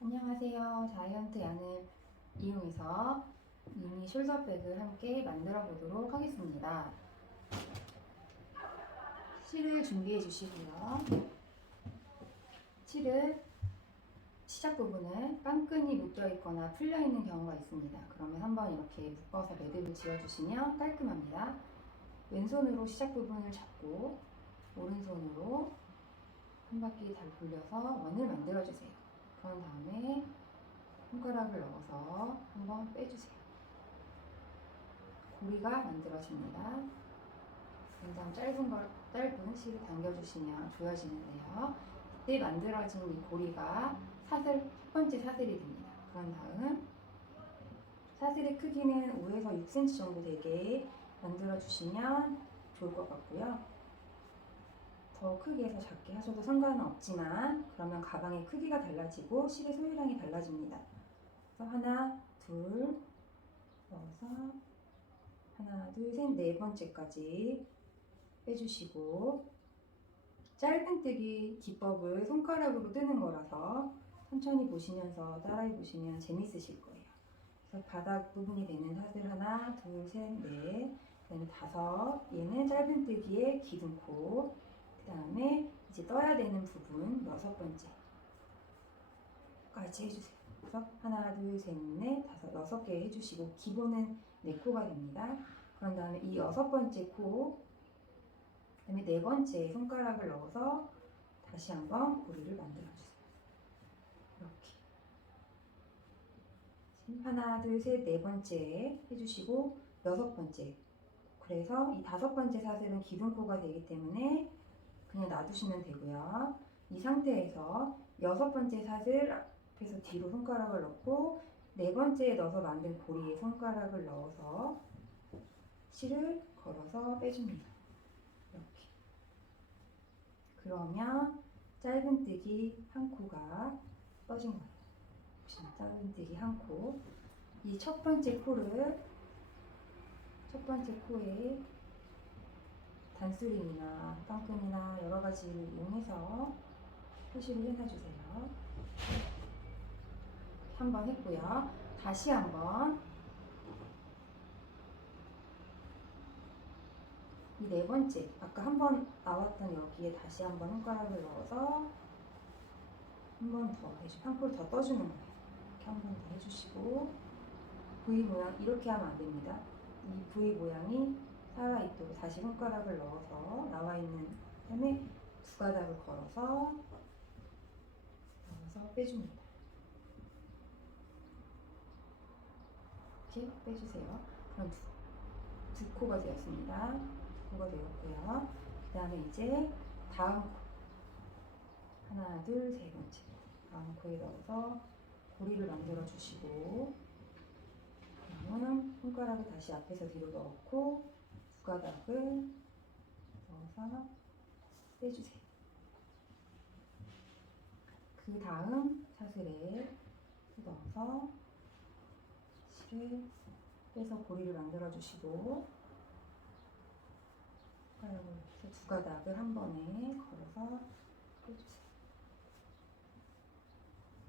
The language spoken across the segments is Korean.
안녕하세요. 자이언트 양을 이용해서 미니 숄더백을 함께 만들어 보도록 하겠습니다. 실을 준비해 주시고요. 실을 시작 부분에 빵끈이 묶여 있거나 풀려 있는 경우가 있습니다. 그러면 한번 이렇게 묶어서 매듭을 지어 주시면 깔끔합니다. 왼손으로 시작 부분을 잡고 오른손으로 한 바퀴 잘 돌려서 원을 만들어 주세요. 그런 다음에 손가락을 넣어서 한번 빼주세요. 고리가 만들어집니다. 굉장히 짧은 실을 당겨주시면 조여지는데요. 이때 만들어진 이 고리가 첫 번째 사슬이 됩니다. 그런 다음 사슬의 크기는 5에서 6cm 정도 되게 만들어주시면 좋을 것 같고요. 더 크게 해서 작게 하셔도 상관은 없지만 그러면 가방의 크기가 달라지고 실의 소유량이 달라집니다. 그래서 하나, 둘, 넣어서 하나, 둘, 셋, 네 번째까지 빼주시고 짧은뜨기 기법을 손가락으로 뜨는 거라서 천천히 보시면서 따라해 보시면 재밌으실 거예요. 그래서 바닥 부분이 되는 사슬 하나, 둘, 셋, 넷, 그다음에 다섯, 얘는 짧은뜨기의 기둥코, 그 다음에 이제 떠야 되는 부분 여섯 번째까지 해주세요. 그래서 하나, 둘, 셋, 넷, 다섯, 여섯 개 해주시고 기본은 네 코가 됩니다. 그런 다음에 이 여섯 번째 코, 그 다음에 네 번째 손가락을 넣어서 다시 한번 고리를 만들어주세요. 이렇게 하나, 둘, 셋, 네 번째 해주시고 여섯 번째, 그래서 이 다섯 번째 사슬은 기둥코가 되기 때문에 그냥 놔두시면 되고요. 이 상태에서 여섯 번째 사슬 앞에서 뒤로 손가락을 넣고 네 번째에 넣어서 만든 고리에 손가락을 넣어서 실을 걸어서 빼줍니다. 이렇게. 그러면 짧은뜨기 한 코가 떠진 거예요. 짧은뜨기 한 코. 이 첫 번째 코를 첫 번째 코에 단스링이나 빵끈이나 여러 가지를 이용해서 표시를 해놔주세요. 한 번 했고요. 다시 한번 이 네 번째 아까 한 번 나왔던 여기에 다시 한번 손가락을 넣어서 한 번 더 해주고 한 코를 더 떠주는 거예요. 이렇게 한 번 더 해주시고 V 모양 이렇게 하면 안 됩니다. 이 V 모양이 살아있도록 다시 손가락을 넣어서 나와 있는 다음에 두 가닥을 걸어서 빼줍니다. 이렇게 빼주세요. 그럼 두 코가 되었습니다. 두 코가 되었고요. 그 다음에 이제 다음 코 하나, 둘, 세 번째 다음 코에 넣어서 고리를 만들어 주시고 그러면 손가락을 다시 앞에서 뒤로 넣고 두 가닥을 넣어서 빼주세요. 그 다음 사슬에 넣어서 실을 빼서 고리를 만들어 주시고 손가락을 두 가닥을 한 번에 걸어서 빼주세요.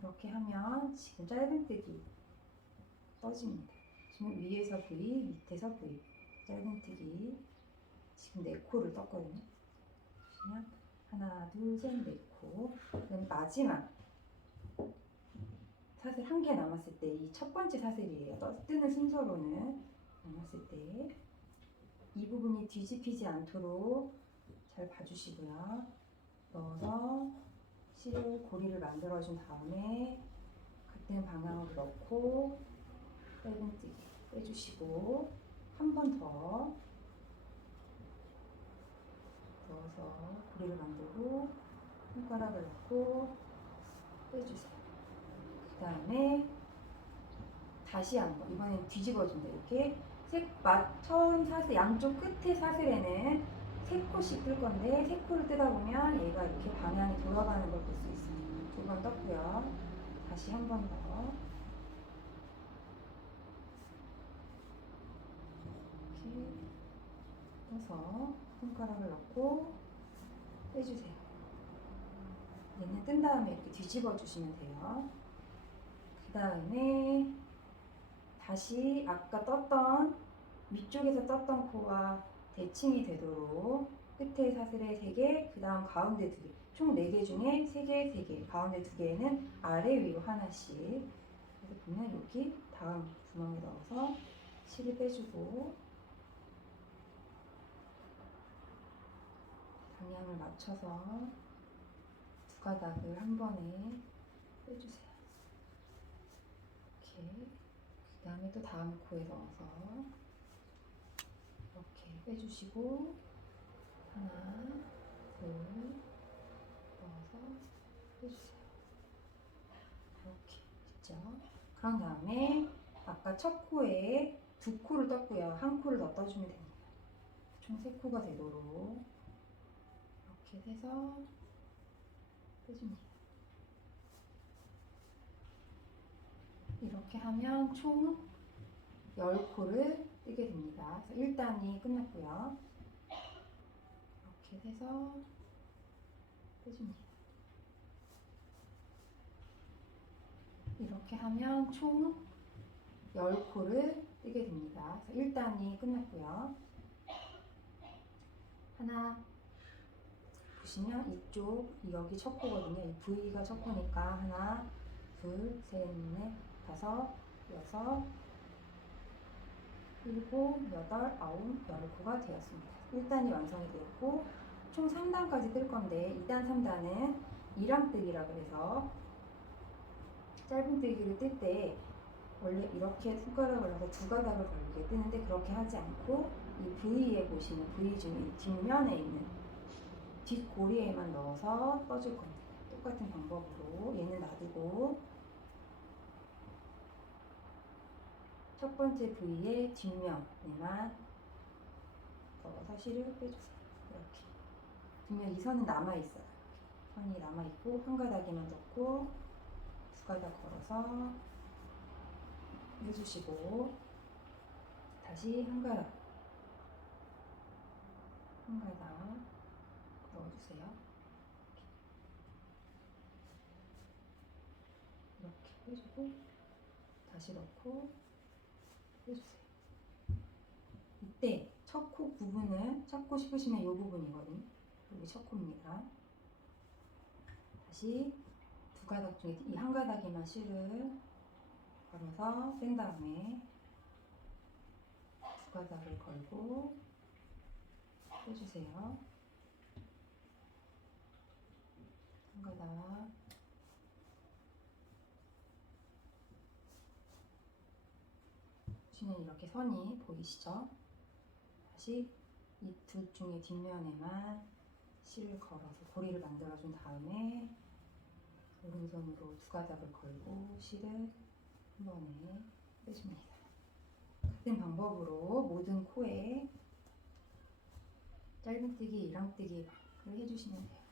이렇게 하면 지금 짧은뜨기 떠집니다. 지금 위에서 V, 밑에서 V, 짧은뜨기 지금 네 코를 떴거든요. 그러면 하나, 둘, 셋, 네 코. 그럼 마지막 사슬 한 개 남았을 때 이 첫 번째 사슬이에요. 뜨는 순서로는 남았을 때 이 부분이 뒤집히지 않도록 잘 봐주시고요. 넣어서 실을 고리를 만들어준 다음에 같은 방향으로 넣고 짧은뜨기 빼주시고 한 번 더 넣어서 고리를 만들고 손가락을 넣고 빼주세요. 그 다음에 다시 한번 이번엔 뒤집어준다. 이렇게 처음 사슬 양쪽 끝에 사슬에는 세 코씩 뜰 건데 세 코를 뜨다 보면 얘가 이렇게 방향이 돌아가는 걸 볼 수 있습니다. 두 번 떴고요. 다시 한 번 더 이렇게 떠서 손가락을 넣고 빼주세요. 얘는 뜬 다음에 이렇게 뒤집어 주시면 돼요. 다음에 다시 아까 떴던 위쪽에서 떴던 코와 대칭이 되도록 끝에 사슬에 3개, 그 다음 가운데 2개, 총 4개 중에 3개, 3개, 가운데 2개는 아래 위로 하나씩. 그래서 보면 여기 다음 구멍에 넣어서 실을 빼주고 방향을 맞춰서 2가닥을 한 번에 빼주세요. 이렇게. 그 다음에 또 다음 코에 넣어서 이렇게 빼주시고 하나, 둘, 넣어서 빼주세요. 이렇게 됐죠? 그런 다음에 아까 첫 코에 2코를 떴고요. 한 코를 더 떠주면 됩니다. 총 3코가 되도록 이렇게 해서 빼줍니다. 이렇게 하면 총 10코를 뜨게 됩니다. 그래서 1단이 끝났고요. 이렇게 해서 빼줍니다. 이렇게 하면 총 10코를 뜨게 됩니다. 그래서 1단이 끝났고요. 하나 보시면 이쪽 여기 첫 코거든요. 이 V가 첫 코니까 하나, 둘, 셋, 넷, 다섯, 여섯, 일곱, 여덟, 아홉, 10코가 되었습니다. 1단이 완성이 되었고 총 3단까지 뜰 건데 2단, 3단은 2랑뜨기라 그래서 짧은뜨기를 뜰 때 원래 이렇게 손가락을 넣어서 2가닥을 걸게 뜨는데 그렇게 하지 않고 이 V에 보시면 V 중에 뒷면에 있는 뒷고리에만 넣어서 떠줄 겁니다. 똑같은 방법으로 얘는 놔두고 첫 번째 부위의 뒷면에만 넣어서 실을 빼주세요. 이렇게. 뒷면 이 선은 남아있어요. 선이 남아있고 한 가닥에만 넣고 2가닥 걸어서 해주시고 다시 한 가닥 넣어주세요. 이렇게 해주고 다시 넣고 해주세요. 이때 첫 코 부분을 찾고 싶으시면 이 부분이거든요. 여기 첫 코입니다. 다시 2가닥 중에 이 한 가닥에만 실을 걸어서 뺀 다음에 2가닥을 걸고 빼주세요. 한 가닥 보시면 이렇게 선이 보이시죠? 다시 이 둘 중에 뒷면에만 실을 걸어서 고리를 만들어준 다음에 오른손으로 2가닥을 걸고 실을 한 번에 빼줍니다. 같은 방법으로 모든 코에 짧은뜨기, 이랑뜨기를 해주시면 돼요.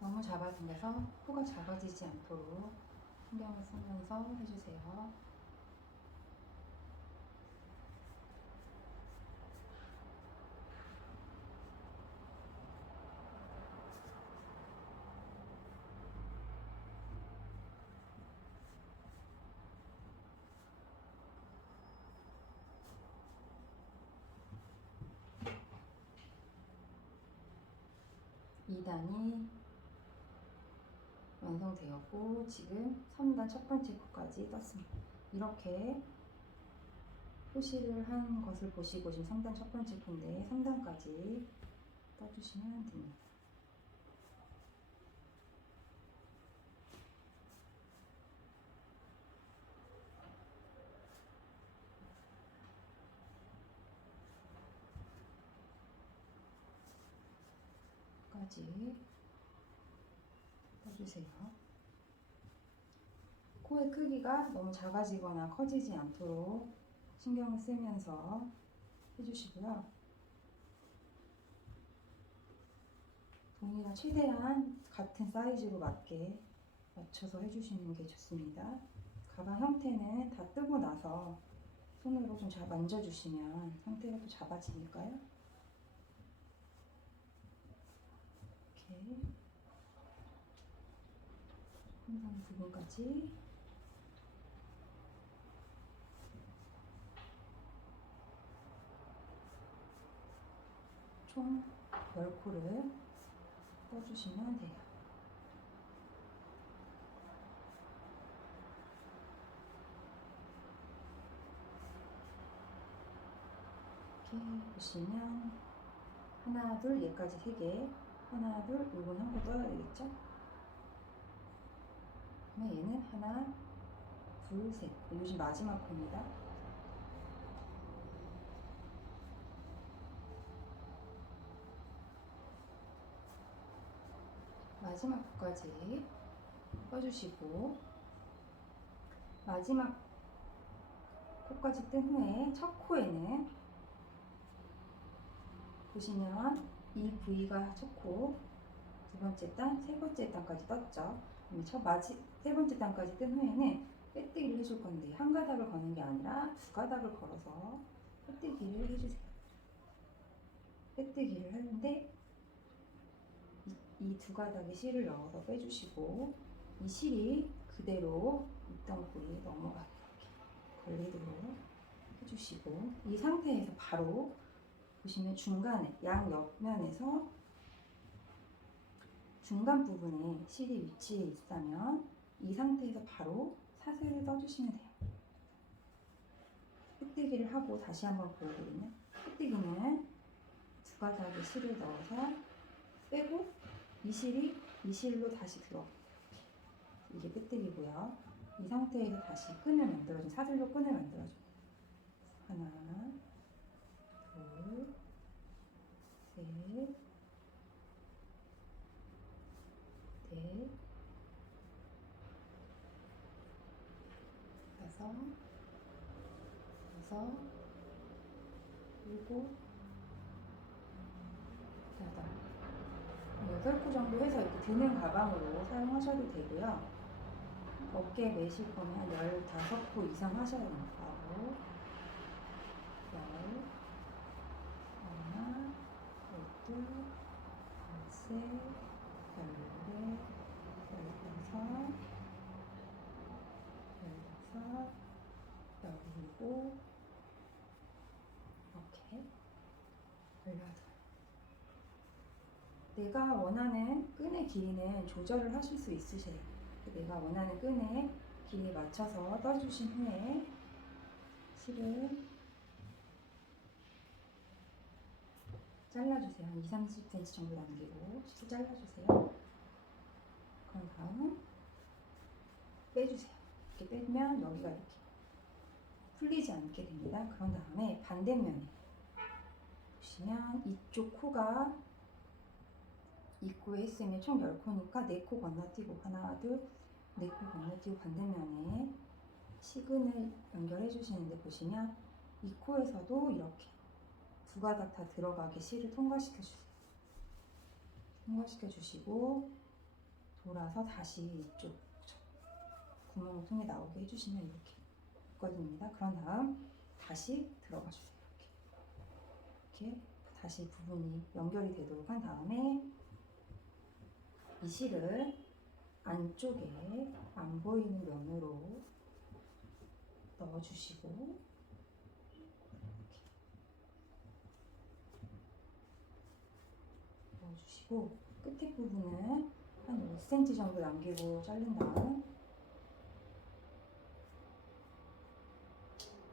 너무 잡아당겨서 코가 작아지지 않도록 신경을 쓰면서 해주세요. 2단이 완성되었고 지금 3단 첫 번째 코까지 떴습니다. 이렇게 표시를 한 것을 보시고 지금 3단 첫 번째 코인데 3단까지 떠주시면 됩니다. 까지 떠주세요. 코의 크기가 너무 작아지거나 커지지 않도록 신경을 쓰면서 해주시고요. 동일한 최대한 같은 사이즈로 맞게 맞춰서 해주시는 게 좋습니다. 가방 형태는 다 뜨고 나서 손으로 좀 잘 만져주시면 형태가 또 잡아지니까요. 이렇게 항상 부분까지 총 10코를 떠주시면 돼요. 이렇게 보시면 하나, 둘, 얘까지 3개. 하나, 둘, 요건 한 거 떠야 되겠죠? 그러면 얘는 하나, 둘, 셋. 요즘 마지막 코입니다. 마지막 코까지 떠주시고, 마지막 코까지 뜬 후에 첫 코에는 보시면 이 부위가 첫 코, 두 번째 단, 세 번째 단까지 떴죠. 세 번째 단까지 뜬 후에는 빼뜨기를 해줄 건데 한 가닥을 거는 게 아니라 두 가닥을 걸어서 빼뜨기를 해주세요. 빼뜨기를 하는데 이 두 가닥에 실을 넣어서 빼주시고 이 실이 그대로 있던 부위에 넘어가게 걸리도록 해주시고 이 상태에서 바로 보시면 중간에 양 옆면에서 중간 부분에 실이 위치해 있다면 이 상태에서 바로 사슬을 떠주시면 돼요. 빼뜨기를 하고 다시 한번 보여드리면 빼뜨기는 두 가닥에 실을 넣어서 빼고 이 실로 다시 들어가요. 이게 빼뜨기고요. 이 상태에서 다시 끈을 만들어준 사슬로 끈을 만들어줘요. 하나, 둘, 셋, 넷, 다섯, 여섯, 일곱, 여덟. 8코 정도 해서 이렇게 드는 가방으로 사용하셔도 되고요. 어깨에 매실 거면 15코 이상 하셔야 됩니다. 10, 하나, 12, 13, 14, 15, 16, 17, 이렇게 18. 내가 원하는 끈의 길이는 조절을 하실 수 있으세요. 내가 원하는 끈의 길이에 맞춰서 떠주신 후에 실을 잘라주세요. 한 20-30cm 정도 남기고 실 잘라주세요. 그런 다음 빼주세요. 이렇게 빼면 여기가 이렇게 풀리지 않게 됩니다. 그런 다음에 반대면에 보시면 이쪽 코가 이 코에 했으면 총 10코니까 4코 건너뛰고 하나, 둘, 4코 건너뛰고 반대면에 시근을 연결해 주시는데 보시면 이 코에서도 이렇게 두 가닥 다 들어가게 실을 통과시켜 주세요. 통과시켜 주시고 돌아서 다시 이쪽 구멍을 통해 나오게 해주시면 이렇게 묶어줍니다. 그런 다음 다시 들어가 주세요. 이렇게 다시 부분이 연결이 되도록 한 다음에 이 실을 안쪽에 안 보이는 면으로 넣어주시고 이렇게 넣어주시고 끝에 부분은 한 5cm 정도 남기고 자른 다음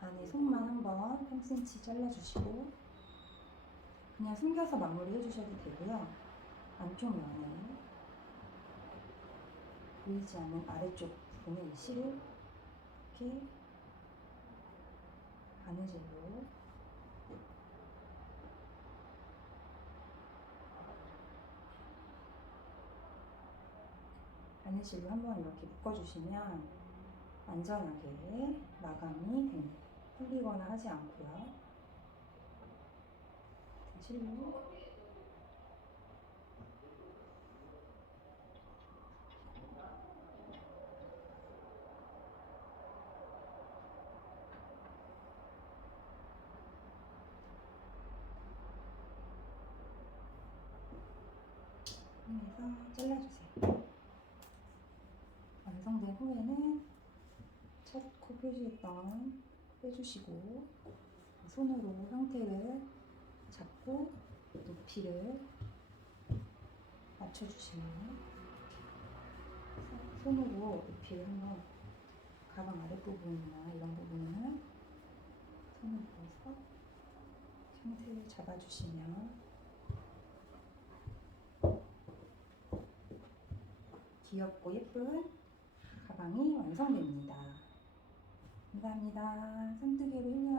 안에 손만 한번 3cm 잘라주시고 그냥 숨겨서 마무리 해주셔도 되고요. 안쪽 면에 보이지 않는 아래쪽 부분에 이 실을 이렇게 바느질로 한번 이렇게 묶어주시면 안전하게 마감이 됩니다. 풀리거나 하지 않고요. 실로 해서 잘라주세요. 완성된 후에는 첫 코 표시했던 빼주시고 손으로 형태를 잡고 높이를 맞춰주시면 손으로 높이를 한번 가방 아랫부분이나 이런 부분은 손으로 넣어서 형태를 잡아주시면 귀엽고 예쁜 가방이 완성됩니다. 감사합니다. 선두개로 1년